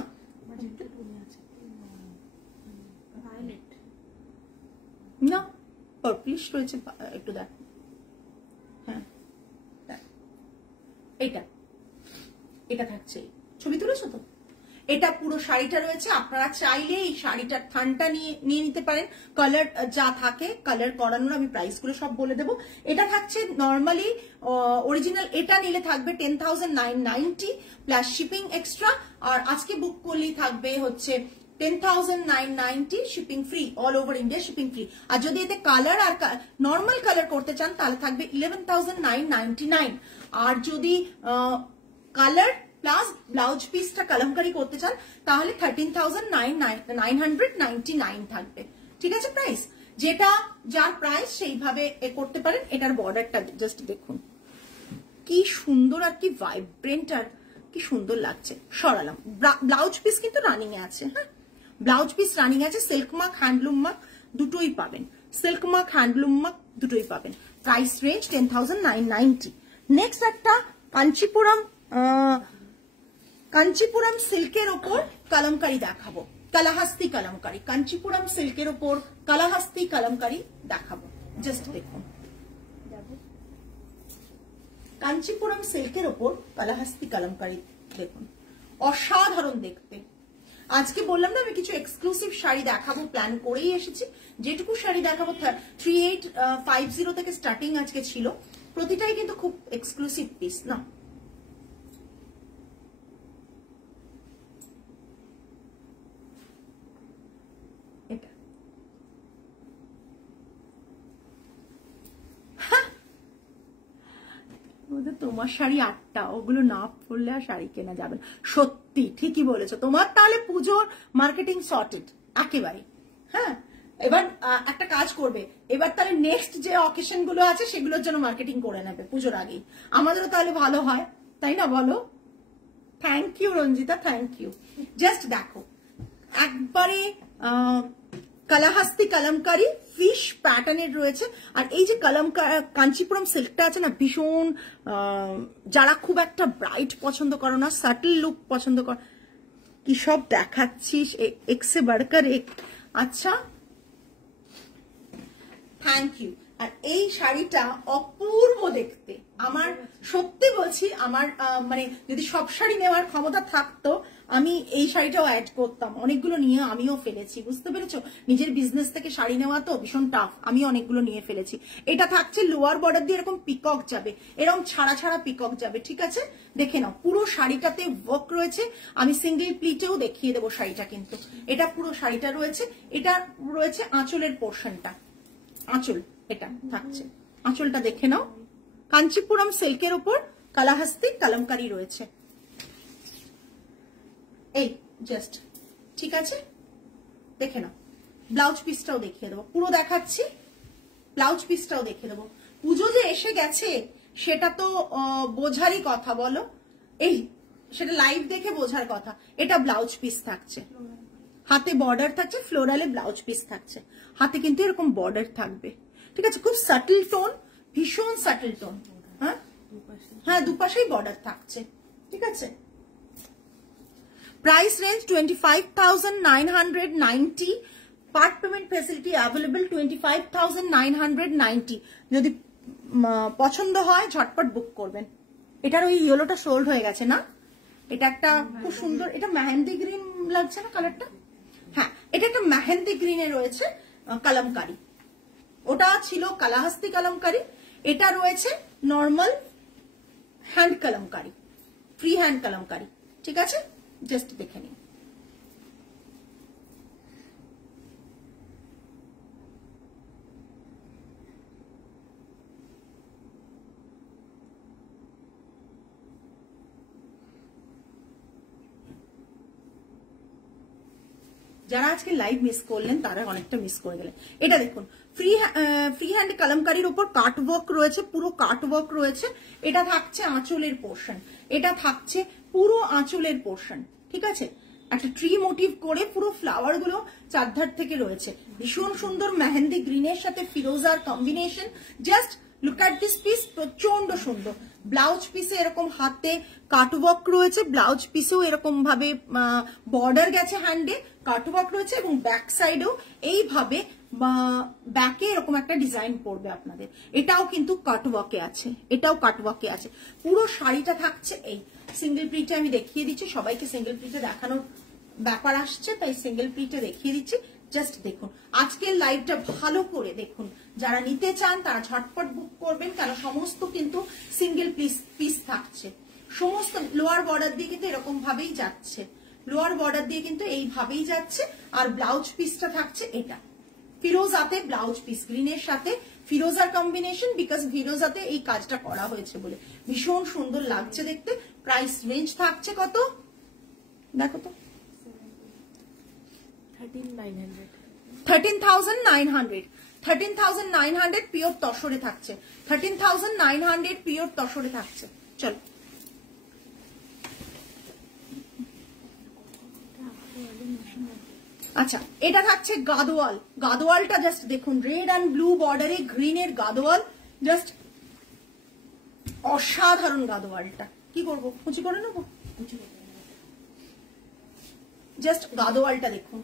না পার্পলিশ রয়েছে, একটু দেখ। হ্যাঁ এটা এটা থাকছে, ছবি তুলেছো তো? এটা পুরো শাড়িটা রয়েছে। আপনারা চাইলে এই শাড়িটার থানটা নিয়ে নিতে পারেন, কালার যা থাকে কালার করানোর, আমি প্রাইস গুলো সব বলে দেবো। এটা থাকছে নর্মালি অরিজিনাল, এটা নিলে থাকবে 10,990 প্লাস শিপিং এক্সট্রা, আর আজকে বুক করলেই থাকবে হচ্ছে 10,990 shipping free, all over India shipping free. আর যদি এতে কালার আর নর্মাল কালার করতে চান তাহলে থাকবে 11,999। আর যদি কালার প্লাস ব্লাউজ পিসটা কালামকারি করতে চান তাহলে 13,999 থাকবে। ঠিক আছে প্রাইস, যেটা যার প্রাইস সেইভাবে করতে পারেন। এটার বর্ডারটা জাস্ট দেখুন কি সুন্দর আর কি ভাইব্রেন্ট আর কি সুন্দর লাগছে। সরালাম, ব্লাউজ পিস কিন্তু রানিং এ আছে। হ্যাঁ, ব্লাউজ পিস রানিং আছে, সিল্ক মার্ক হ্যান্ডলুম মার্ক দুটোই পাবেন, সিল্ক মার্ক হ্যান্ডলুম মার্ক দুটোই পাবেন। Price range 10,990। নেক্সট একটা কাঞ্চিপুরম সিল্কের ওপর কালামকারি দেখাবো, কালাহাস্তি কালামকারি। কাঞ্চিপুরম সিল্কের ওপর কালাহাস্তি কালামকারি দেখাবো, জাস্ট দেখুন। কাঞ্চিপুরম সিল্কের ওপর কালাহাস্তি কালামকারি দেখুন, অসাধারণ দেখতে। আজকে বললাম না আমি কিছু এক্সক্লুসিভ শাড়ি দেখাবো, প্ল্যান করেই এসেছি। যেটুকু শাড়ি দেখাবো 3850 থেকে স্টার্টিং আজকে ছিল, প্রতিটাই কিন্তু খুব এক্সক্লুসিভ পিস না। তোমার শাড়ি 8টা, ওগুলো না পরলে আর শাড়ি কেনা যাবে না। সত্যি ঠিকই বলেছো, তোমার তাহলে পুজোর মার্কেটিং সর্টেড একেবারে। হ্যাঁ, এবার একটা কাজ করবে, এবার তাহলে নেক্সট যে অকেশন গুলো আছে সেগুলোর জন্য মার্কেটিং করে নেবে পুজোর আগেই, আমাদেরও তাহলে ভালো হয়, তাই না বলো? Thank you Ranjita, thank you. Just দেখো একবারে কালাহাস্তি কালামকারি ফিশ প্যাটার্নের রয়েছে। আর এই যে কাঞ্চিপুরম সিল্কটা আছে না, ভীষণ যারা খুব একটা ব্রাইট পছন্দ করো না, সাটল লুক পছন্দ কর, কি সব দেখাচ্ছিস, এক্সে বাড়কার এক। আচ্ছা থ্যাংক ইউ। আর এই শাড়িটা অপূর্ব দেখতে, আমার সত্যি বলছি, আমার মানে যদি সব শাড়ি নেওয়ার ক্ষমতা থাকতো আমি এই শাড়িটাও অ্যাড করতাম। অনেকগুলো নিয়ে আমিও ফেলেছি, বুঝতে পেরেছো? নিজের বিজনেস থেকে শাড়ি নেওয়া তো ভীষণ টাফ, আমি অনেকগুলো নিয়ে ফেলেছি। এটা থাকছে লোয়ার বর্ডার দিয়ে এরকম পিকক যাবে, এরকম ছাড়া ছাড়া পিকক যাবে। ঠিক আছে, দেখে নাও পুরো শাড়িটাতে ওয়ার্ক রয়েছে। আমি সিঙ্গেল প্লিটেও দেখিয়ে দেবো শাড়িটা, কিন্তু এটা পুরো শাড়িটা রয়েছে। এটা রয়েছে আঁচলের পোর্শনটা, আঁচল এটা থাকছে, আঁচলটা দেখে নাও। কাঞ্চিপুরম সিল্কের উপর কালাহাস্তি কালামকারি রয়েছে, এই জাস্ট। ঠিক আছে, দেখে নাও। ব্লাউজ পিসটাও দেখিয়ে দেবো, পুরো দেখাচ্ছি, ব্লাউজ পিসটাও দেখিয়ে দেবো। পুজো যে এসে গেছে সেটা তো বোঝারই কথা, বলো? এই সেটা লাইভ দেখে বোঝার কথা। এটা ব্লাউজ পিস থাকছে, হাতে বর্ডার থাকছে, ফ্লোরালে ব্লাউজ পিস থাকছে, হাতে কিন্তু এরকম বর্ডার থাকবে। ঠিক আছে, খুব সাটল টোন, ভীষণ সাটল টোন। হ্যাঁ হ্যাঁ, দুপাশেই বর্ডার থাকছে। ঠিক আছে, price range 25,990। Part payment facility available 25,990। যদি পছন্দ হয় ঝটপট বুক করবেন। এটার ওই ইয়েলোটা সোল্ড হয়ে গেছে না, এটা একটা খুব সুন্দর, এটা মেহেন্দি গ্রিন লাগছে না কালারটা? হ্যাঁ, এটা একটা মেহেন্দি গ্রিনে রয়েছে কালামকারি, ওটা ছিল কালাহাস্তি কালামকারি। এটা রয়েছে normal hand kalamkari, free hand kalamkari. ঠিক আছে, জাস্ট দেখে নিন। যারা আজকে লাইভ মিস করলেন তারা অনেকটা মিস করে গেলেন। এটা দেখুন, ফ্রি হ্যান্ড কালামকারির উপর কাট ওয়ার্ক রয়েছে, পুরো কাট ওয়ার্ক রয়েছে। এটা থাকছে আঁচলের পোর্শন, এটা থাকছে পুরো আঁচলের পোর্শন। ঠিক আছে, একটা ট্রি মোটিভ করে পুরো ফ্লাওয়ার গুলো চারধার থেকে রয়েছে। ভীষণ সুন্দর মেহেন্দি গ্রিনের সাথে ফিরোজার combination. Just look at this piece, প্রচন্ড সুন্দর। ব্লাউজ পিসে এরকম হাতে কাটওয়ার্ক রয়েছে, ব্লাউজ পিসেও এরকম ভাবে বর্ডার গেছে, হ্যান্ডে কাটওয়ার্ক রয়েছে এবং ব্যাক সাইডেও এইভাবে ব্যাকে এরকম একটা ডিজাইন পড়বে আপনাদের। এটাও কিন্তু কাটওয়ার্কে আছে, এটাও কাটওয়ার্কে আছে। পুরো শাড়িটা থাকছে এই সিঙ্গেল প্রিন্টে। আমি দেখিয়ে দিচ্ছি, সবাইকে সিঙ্গেল প্রিন্টে দেখানোর ব্যাপার আসছে, তাই সিঙ্গেল প্রিন্টে দেখিয়ে দিচ্ছি। জাস্ট দেখুন আজকের লাইভটা ভালো করে দেখুন, যারা নিতে চান তারা ঝটপট বুক করবেন, কারণ সমস্ত কিন্তু সিঙ্গেল পিস থাকছে। সমস্ত লোয়ার বর্ডার দিয়ে কিন্তু এরকম ভাবেই যাচ্ছে, লোয়ার বর্ডার দিয়ে কিন্তু এইভাবেই যাচ্ছে। আর ব্লাউজ পিসটা থাকছে এটা ফিরোজাতে, ব্লাউজ পিস গ্রিনের সাথে ফিরোজার কম্বিনেশন, বিকজ ফিরোজাতে এই কাজটা করা হয়েছে বলে ভীষণ সুন্দর লাগছে দেখতে। প্রাইস রেঞ্জ থাকছে কত দেখো তো, 13,900 13,900 পিওর তসরে থাকছে, 13,900 পিওর তসরে থাকছে। চলো আচ্ছা, এটা থাকছে গাদোয়াল। গাদোয়ালটা জাস্ট দেখুন, রেড অ্যান্ড ব্লু বর্ডারে গ্রিনের গাদোয়াল, জাস্ট অসাধারণ গাদোয়ালটা। কি করবো, কুচি করে নেবো? জাস্ট গাদোয়ালটা দেখুন,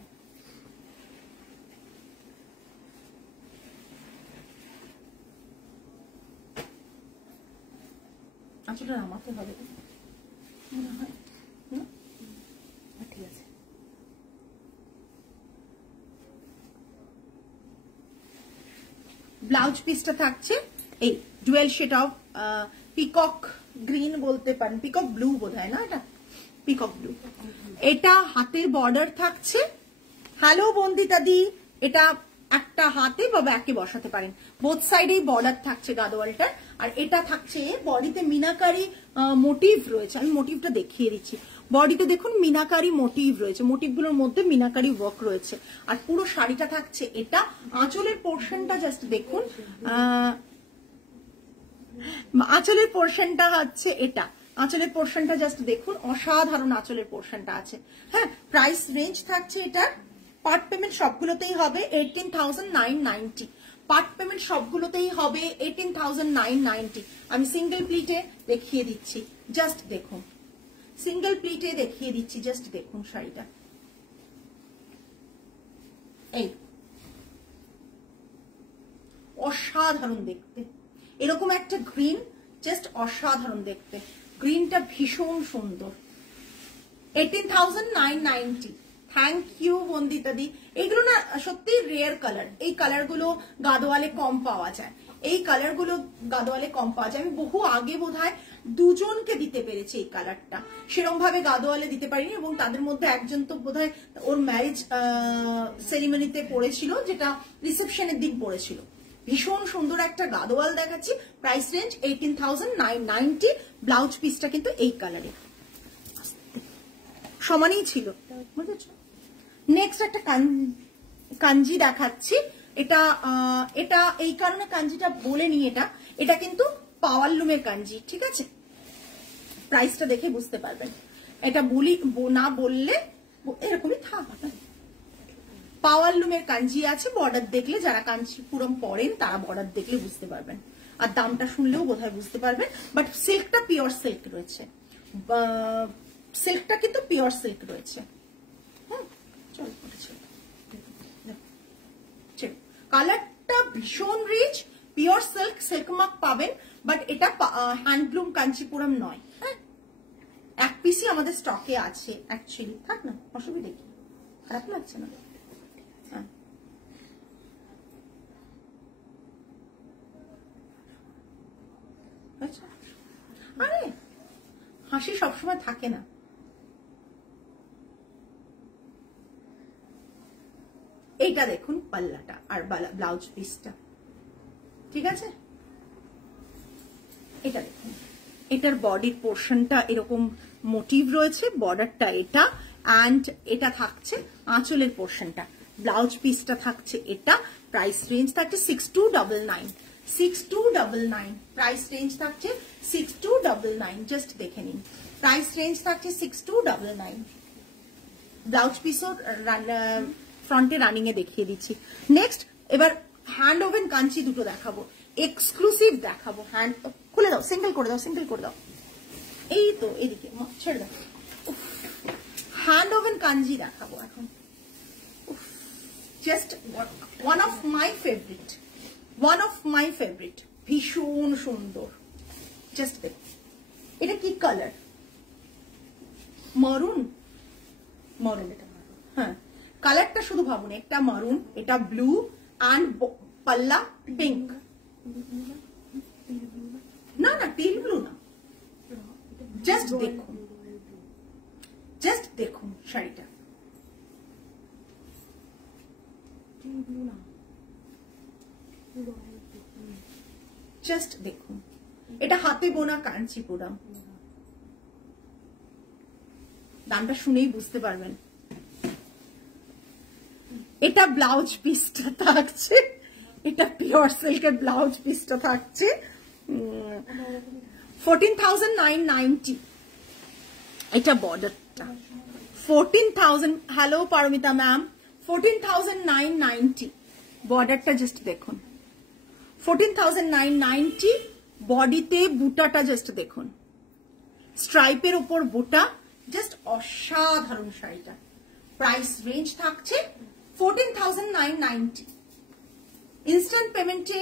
আঁচলটা নামাতে হবে মনে হয় না, ঠিক আছে। ব্লাউজ পিসটা থাকছে এই dual shade of peacock green বলতে পারেন, পিকক ব্লু বোধ হয় না, এটা পিকক ব্লু। এটা হাতের বর্ডার থাকছে। হ্যালো বন্দিতা দি, এটা একটা হাতে বা ব্যাকে বসাতে পারেন, বোথ সাইডেই বর্ডার থাকছে গাদোয়ালটার। আর এটা থাকছে বডিতে মিনাকারি মোটিভ রয়েছে, আমি মোটিভটা দেখিয়ে দিচ্ছি। বডিতে দেখুন মিনাকারি মোটিভ রয়েছে, মোটিভগুলোর মধ্যে মিনাকারি ওয়ার্ক রয়েছে। আর পুরো শাড়িটা থাকছে এটা। আঁচলের পোর্শনটা জাস্ট দেখুন, আঁচলের পোর্শনটা হচ্ছে এটা, আঁচলের পোর্শনটা জাস্ট দেখুন, অসাধারণ আঁচলের পোর্শনটা আছে। হ্যাঁ, প্রাইস রেঞ্জ থাকছে এটা, পার্ট পেমেন্ট সবগুলোতেই হবে 18,990, পার্ট পেমেন্ট সবগুলোতেই হবে 18,990। আমি সিঙ্গেল প্লিটে দেখিয়ে দিচ্ছি, জাস্ট দেখুন, সিঙ্গেল প্লিটে দেখিয়ে দিচ্ছি, জাস্ট দেখুন শাড়িটা। এই অসাধারণ দেখতে, এরকম একটা গ্রিন, জাস্ট অসাধারণ দেখতে, গ্রিনটা ভীষণ সুন্দর। 18,990। থ্যাংক ইউ বন্দিতা দি। এগুলো না সত্যি রেয়ার কালার, এই কালার গুলো গাদোয়ালে কম পাওয়া যায়, এই কালার গুলো গাদোয়ালে কম পাওয়া যায়। আমি বহু আগে বোধহয় দুজনকে দিতে পেরেছি এই কালারটা, সেরকম ভাবে গাদোয়ালে দিতে পারিনি। এবং তাদের মধ্যে একজন তো বোধহয় ওর ম্যারেজ সেরিমনিতে পড়েছিল, যেটা রিসেপশনের দিন পড়েছিল। ভীষণ সুন্দর একটা গাদোয়াল দেখাচ্ছি। Price range 18,990। ব্লাউজ পিসটা কিন্তু এই কালারে সমানই ছিল, বুঝেছো? নেক্সট একটা কাঞ্জি দেখাচ্ছি। এটা এটা এই কারণে কাঞ্জিটা বলে নি, এটা কিন্তু পাওয়ার লুমের কাঞ্জি, ঠিক আছে? প্রাইসটা দেখে বুঝতে পারবেন। এটা বলি না বললে এরকমই থাকবে। পাওয়ার লুমের কাঞ্জি আছে, বর্ডার দেখলে যারা কাঞ্চিপুরম পরেন তারা বর্ডার দেখলে বুঝতে পারবেন, আর দামটা শুনলেও বোধহয় বুঝতে পারবেন। বাট সিল্কটা পিওর সিল্ক রয়েছে, সিল্কটা কিন্তু পিওর সিল্ক রয়েছে। কালারটা ভীষণ rich, pure silk, silk mark পাবেন, বাট এটা হ্যান্ডলুম কাঞ্চিপুরম নয়। হ্যাঁ, এক পিসই আমাদের স্টকে আছে অ্যাকচুয়ালি, থাক না, অসুবিধা কি, খারাপ লাগছে না। আচ্ছা, আরে হাসি সবসময় থাকে না। এইটা দেখুন পাল্লাটা আর ব্লাউজ পিসটা, ঠিক আছে? এটা দেখুন, এটার বডির পোর্শনটা এরকম মোটিভ রয়েছে, বর্ডারটা এটা, অ্যান্ড এটা থাকছে আঁচলের পোর্শনটা, ব্লাউজ পিসটা থাকছে এটা। প্রাইস রেঞ্জ থাকছে 6299, 6299 প্রাইস রেঞ্জ থাকছে 6299। জাস্ট দেখে নিন, প্রাইস রেঞ্জ থাকছে 6299। ব্লাউজ পিসও ফ্রন্টে রানিং এ দেখিয়ে দিচ্ছি। নেক্সট এবার হ্যান্ড ওভেন কাঞ্চি দুটো দেখাবো, এক্সক্লুসিভ দেখাবো। হ্যান্ড খুলে দাও, সিঙ্গেল করে দাও, সিঙ্গেল করে দাও, এই তো এদিকে ছেড়ে দাও। হ্যান্ড ওভেন কাঞ্জি দেখাবো এখন, just one of my favourite, one of my favourite, ভীষণ সুন্দর। জাস্ট দেখো এটা কি কালার, মারুন, মারুন এটা, হ্যাঁ কালারটা শুধু ভাবুন, একটা মারুন, এটা ব্লু অ্যান্ড পাল্লা পিঙ্ক, না না টিল ব্লু না, জাস্ট দেখুন, জাস্ট দেখুন শাড়িটা, জাস্ট দেখুন, এটা হাতে বোনা কাঞ্চিপুরম, দামটা শুনেই বুঝতে পারবেন। এটা ব্লাউজ পিসটা থাকছে, এটা পিওর সিল্কের ব্লাউজ পিসটা থাকছে 14,990, এটা বর্ডারটা 14,000, হ্যালো পারমিতা ম্যাম, 14,990 বর্ডারটা, জাস্ট দেখুন 14,990, বডিতে বুটাটা জাস্ট দেখুন, স্ট্রাইপের উপর বুটা, জাস্ট অসাধারণ শাড়িটা। প্রাইস রেঞ্জ থাকছে 14,990। ইনস্ট্যান্ট পেমেন্টে,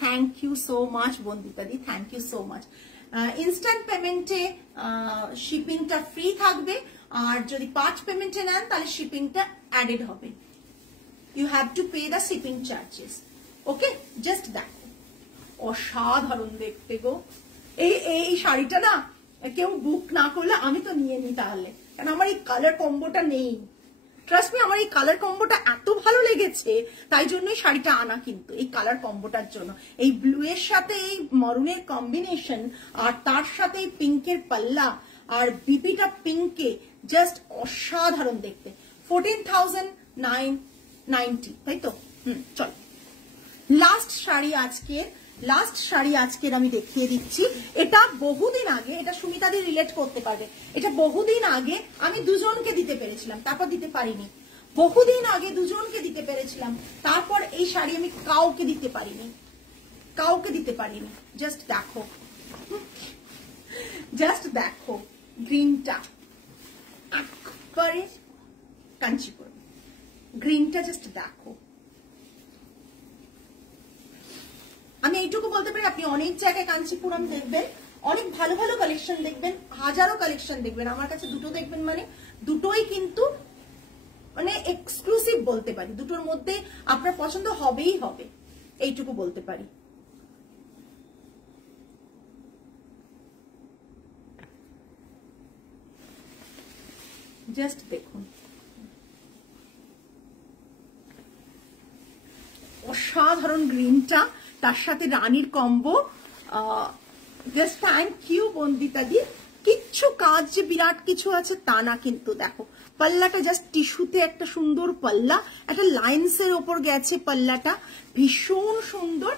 থ্যাংক ইউ সো মাচ বন্দিতাদি, thank you so much. Instant পেমেন্টে শিপিংটা ফ্রি থাকবে, আর যদি 5 পেমেন্টে নেন তাহলে শিপিংটা অ্যাডেড হবে, you have to pay the shipping charges. Okay, just দেখো অসাধারণ দেখতে গো। এই শাড়িটা না কেউ বুক না করলে আমি তো নিয়ে নিই তাহলে, কারণ আমার এই কালার কম্বোটা নেই। ট্রাস্ট মি, আমার এই কালার কম্বোটা এত ভালো লেগেছে, তাই জন্যই শাড়িটা আনা, কিন্তু এই কালার কম্বোটার জন্য। এই ব্লু এর সাথে এই মরুনের কম্বিনেশন, আর তার সাথে এই পিঙ্কের পাল্লা, আর বিপিটা পিঙ্কে, জাস্ট অসাধারণ দেখতে। 14,990, তাই তো? চলো লাস্ট শাড়ি আজকের আমি দেখিয়ে দিচ্ছি। এটা বহুদিন আগে, এটা সুমিতাদি রিলেট করতে পারবে, এটা বহুদিন আগে আমি দুজনকে দিতে পেরেছিলাম, তারপর দিতে পারিনি। বহুদিন আগে দুজনকে দিতে পেরেছিলাম, তারপর এই শাড়ি আমি কাউকে দিতে পারিনি, কাউকে দিতে পারিনি। জাস্ট দেখো, জাস্ট দেখো গ্রিনটা, একবারে কাঞ্চিপুরম গ্রিনটা, জাস্ট দেখো। আমি এইটুকু বলতে পারি, আপনি অনেক জায়গায় কাঞ্চিপুরম দেখবেন, অনেক ভালো ভালো কালেকশন দেখবেন, হাজারো কালেকশন দেখবেন, আমার কাছে দুটো দেখবেন, মানে দুটোই কিন্তু মানে এক্সক্লুসিভ বলতে পারি, দুটোর মধ্যে আপনার পছন্দ হবেই হবে, এইটুকু বলতে পারি। জাস্ট দেখুন অসাধারণ গ্রিনটা, তার সাথে রানীর কম্বো। জাস্ট থ্যাংক ইউ বন্দিতাদি। কিচ্ছু কাজ যে বিরাট কিছু আছে তা না, কিন্তু দেখো পাল্লাটা জাস্ট টিস্যুতে একটা সুন্দর পাল্লা, একটা লাইন্স এর ওপর গেছে পাল্লাটা, ভীষণ সুন্দর।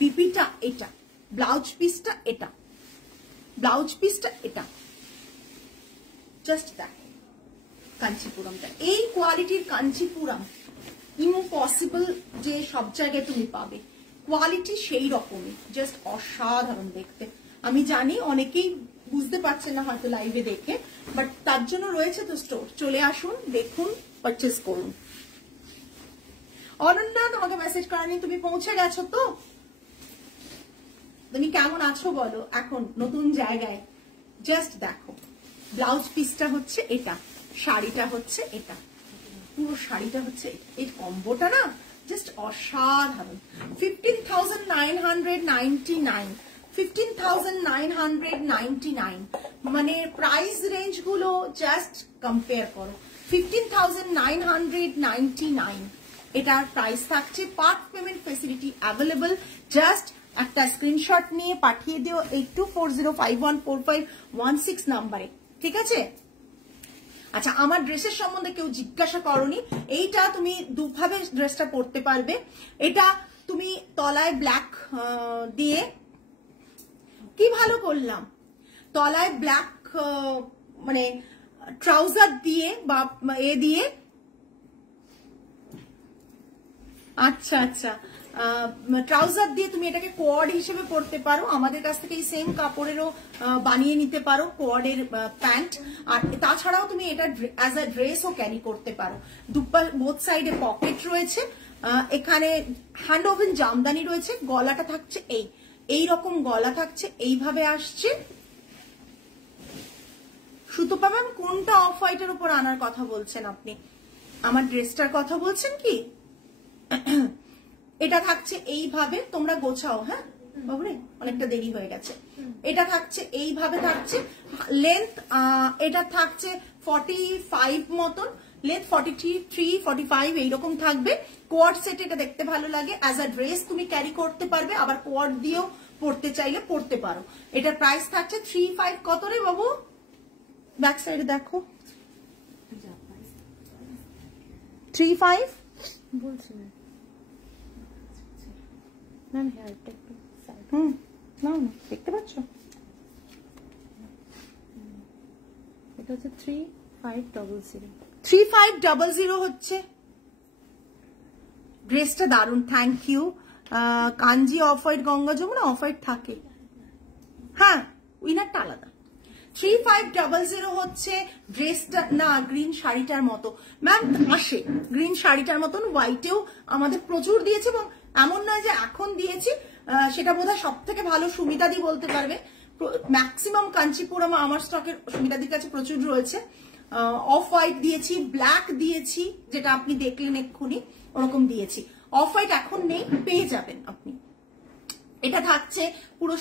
বিপিটা এটা, ব্লাউজ পিসটা এটা, ব্লাউজ পিসটা এটা, জাস্ট দেখো কাঞ্চিপুরমটা। এই কোয়ালিটির কাঞ্চিপুরম ইম্পসিবল যে সব জায়গায় তুমি পাবে, কোয়ালিটি সেই রকমই, জাস্ট অসাধারণ দেখতে। আমি জানি অনেকেই বুঝতে পারছেন না হয়তো লাইভে দেখে, বাট তার জন্য রয়েছে তো স্টোর, চলে আসুন, দেখুন, পারচেস করুন। অনন্যা, তোমাকে মেসেজ করানি, তুমি পৌঁছে গেছো তো? তুমি কেমন আছো বলো এখন নতুন জায়গায়? জাস্ট দেখো ব্লাউজ পিসটা হচ্ছে এটা, শাড়িটা হচ্ছে এটা, পুরো শাড়িটা হচ্ছে এটা, এই কম্বোটা না জাস্ট অসাধারণ। 15,999, 15,999, মানে প্রাইস রেঞ্জ গুলো জাস্ট কম্পেয়ার করো। 15,999 এটার প্রাইস থাকছে, part payment facility available. Just একটা স্ক্রিনশট নিয়ে পাঠিয়ে দিও 8240514516 নাম্বারে, ঠিক আছে? আচ্ছা, আমার ড্রেসের সম্বন্ধে কেউ জিজ্ঞাসা করনি, এইটা তুমি দুভাবে ড্রেসটা পরতে পারবে। এটা তুমি তলায় ব্ল্যাক দিয়ে, কি ভালো করলাম, তলায় ব্ল্যাক মানে ট্রাউজার দিয়ে বা এ দিয়ে, আচ্ছা আচ্ছা, ট্রাউজার দিয়ে তুমি এটাকে কোয়ার্ড হিসেবে পরতে পারো। আমাদের কাছ থেকে এই সেম কাপড়েরও বানিয়ে নিতে পারো কোয়ার্ডের প্যান্ট। আর তাছাড়াও তুমি এটা অ্যাজ আ ড্রেসও ক্যারি করতে পারো। বোথ সাইডে পকেট রয়েছে, এখানে হ্যান্ড ওভেন জামদানি রয়েছে। গলাটা থাকছে এই রকম গলা থাকছে, এইভাবে আসছে। সুতপা ম্যাম কোনটা অফ হোয়াইটের উপর আনার কথা বলছেন আপনি? আমার ড্রেসটার কথা বলছেন কি? এটা থাকছে এইভাবে, তোমরা গোছাও। হ্যাঁ বাবুরে, অনেকটা দেরি হয়ে গেছে। এটা থাকছে এইভাবে, থাকছে লেন্থ, এটা থাকছে 45 মতন, লেন্থ 43, 45 এইরকম থাকবে। কোয়ার্ড সেট এটা দেখতে ভালো লাগে, অ্যাজ আ ড্রেস তুমি ক্যারি করতে পারবে, আবার কোয়ার্ড দিয়েও পড়তে চাইলে পড়তে পারো। এটার প্রাইস থাকছে 35। কত রে বাবু? ব্যাক সাইডে দেখো, 35 বলছি না। দেখতে পাচ্ছ? এটা হচ্ছে 3500। 3500 হচ্ছে ড্রেসটা। দারুন, thank you. Kanji off white, Ganga Jamuna off white থাকে। হ্যাঁ, উইনারটা আলাদা। 3500 হচ্ছে ড্রেসটা। না, গ্রিন শাড়িটার মতো ম্যাম আসে, গ্রিন শাড়িটার মতন হোয়াইটেও আমাদের প্রচুর দিয়েছে, এবং এমন নয় যে এখন দিয়েছি। সেটা বোধহয় সব থেকে ভালো সুমিতাদি বলতে পারবে। ম্যাক্সিমাম কাঞ্চিপুরম আমার স্টকের সুমিতাদির কাছে প্রচুর রয়েছে। অফ হোয়াইট দিয়েছি, ব্ল্যাক দিয়েছি, যেটা আপনি দেখলেন এক্ষুনি, ওরকম দিয়েছি। অফ হোয়াইট এখন নেই, পেয়ে যাবেন আপনি। এটা থাকছে পুরো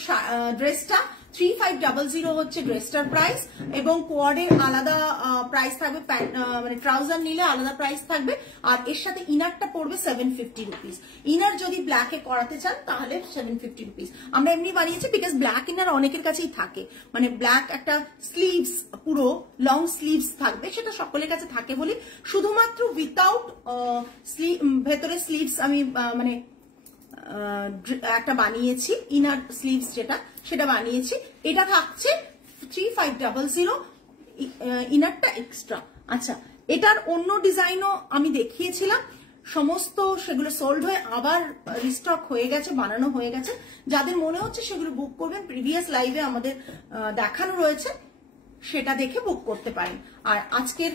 ড্রেসটা 3500 হচ্ছে ড্রেসটার প্রাইস, এবং কোয়ার্ডের আলাদা প্রাইস থাকবে, মানে ট্রাউজার নিলে আলাদা প্রাইস থাকবে। আর এর সাথে ইনারটা পড়বে 750 রুপিস। ইনার যদি ব্ল্যাকে করাতে চান তাহলে 750 রুপিস। আমরা এমনি বানিয়েছি, বিকজ ব্ল্যাক ইনার অনেকের কাছেই থাকে, মানে ব্ল্যাক একটা স্লিভস, পুরো লং স্লিভস থাকবে, সেটা সকলের কাছে থাকে বলি শুধুমাত্র উইথাউট ভেতরে স্লিভস আমি মানে একটা বানিয়েছি, ইনার স্লিভস যেটা, সেটা বানিয়েছি। এটা থাকছে 3500, ইনারটা এক্সট্রা। আচ্ছা, এটার অন্য ডিজাইনও আমি দেখিয়েছিলাম, সমস্ত সেগুলো সোল্ড হয়ে আবার রিস্টক হয়ে গেছে, বানানো হয়ে গেছে। যাদের মনে হচ্ছে সেগুলো বুক করবেন, প্রিভিয়াস লাইভে আমাদের দেখানো রয়েছে, সেটা দেখে বুক করতে পারেন। আর আজকের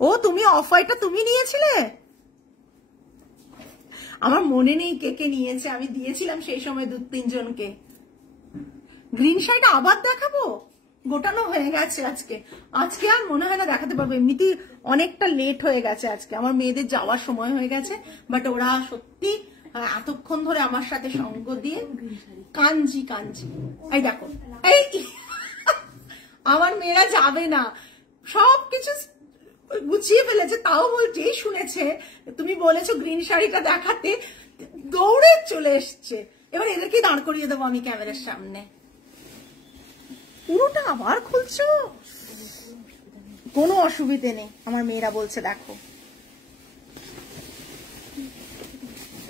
ও তুমি অফ হোয়াইটটা তুমি নিয়েছিলে? আমার মনে নেই কে কে নিয়েছে, আমি দিয়েছিলাম সেই সময় 2-3 জনকে। গ্রিন শাড়িটা আবার দেখাবো, গোটানো হয়ে গেছে আজকে। আজকে আর মনে হয় না দেখাতে পারবো, এমনিতেই অনেকটা লেট হয়ে গেছে আজকে, আমার মেয়েদের যাওয়ার সময় হয়ে গেছে। বাট ওরা সত্যি এতক্ষণ ধরে আমার সাথে সঙ্গ দিয়ে কাঞ্জি কাঞ্জি। এই দেখো, এই আমার মেয়েরা যাবে না, সবকিছু গুছিয়ে ফেলেছে, তাও বলছে শুনেছে তুমি বলেছো গ্রিন শাড়িটা দেখাতে, দৌড়ে চলে এসছে। এবার এদেরকে দাঁড় করিয়ে দেবো আমি ক্যামেরার সামনে। পুরোটা আবার খুলছো, কোনো অসুবিধে নেই, আমার মেয়েরা বলছে দেখো।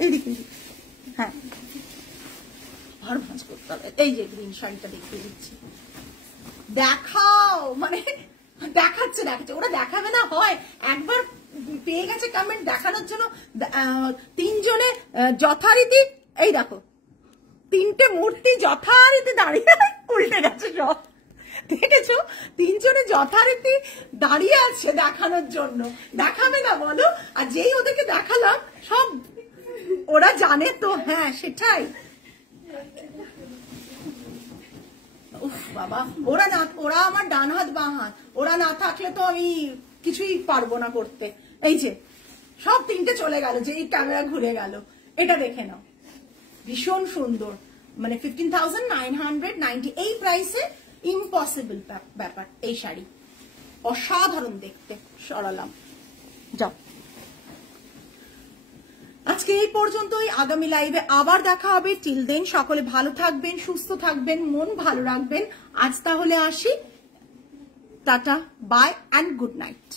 এইদিকে, হ্যাঁ আর ভাঁজ করতে হবে। এই যে গ্রিন শাড়িটা দেখিয়ে দিচ্ছি, দেখাও, মানে দেখাচ্ছে ওরা দেখাবে না হয়। একবার পেয়ে গেছে কমেন্ট দেখানোর জন্য, 3 জনে যথারীতি, এই দেখো 3টে মূর্তি যথারীতি দাঁড়িয়ে উল্টে গেছে সব, দেখেছো? 3 জনে যথারীতি দাঁড়িয়ে আছে দেখানোর জন্য। দেখাবে না বলো? আর যেই ওদেরকে দেখালাম সব ওরা জানে তো। হ্যাঁ সেটাই। উফ বাবা, ওরা আমার ডান হাত বাঁ হাত, ওরা না থাকলে তো আমি কিছুই পারবো না করতে। এই যে সব 3টে চলে গেল, যে এই ক্যামেরা ঘুরে গেল। এটা দেখে নাও, ভীষণ সুন্দর, মানে 15,990 এই প্রাইসে ইম্পসিবল ব্যাপার। এই শাড়ি অসাধারণ দেখতে, সরালাম। যাও, আজকে এই পর্যন্তই, আগামী লাইভে আবার দেখা হবে। টিল দেন সকলে ভালো থাকবেন, সুস্থ থাকবেন, মন ভালো রাখবেন। আজ তাহলে আসি, tata, bye and good night.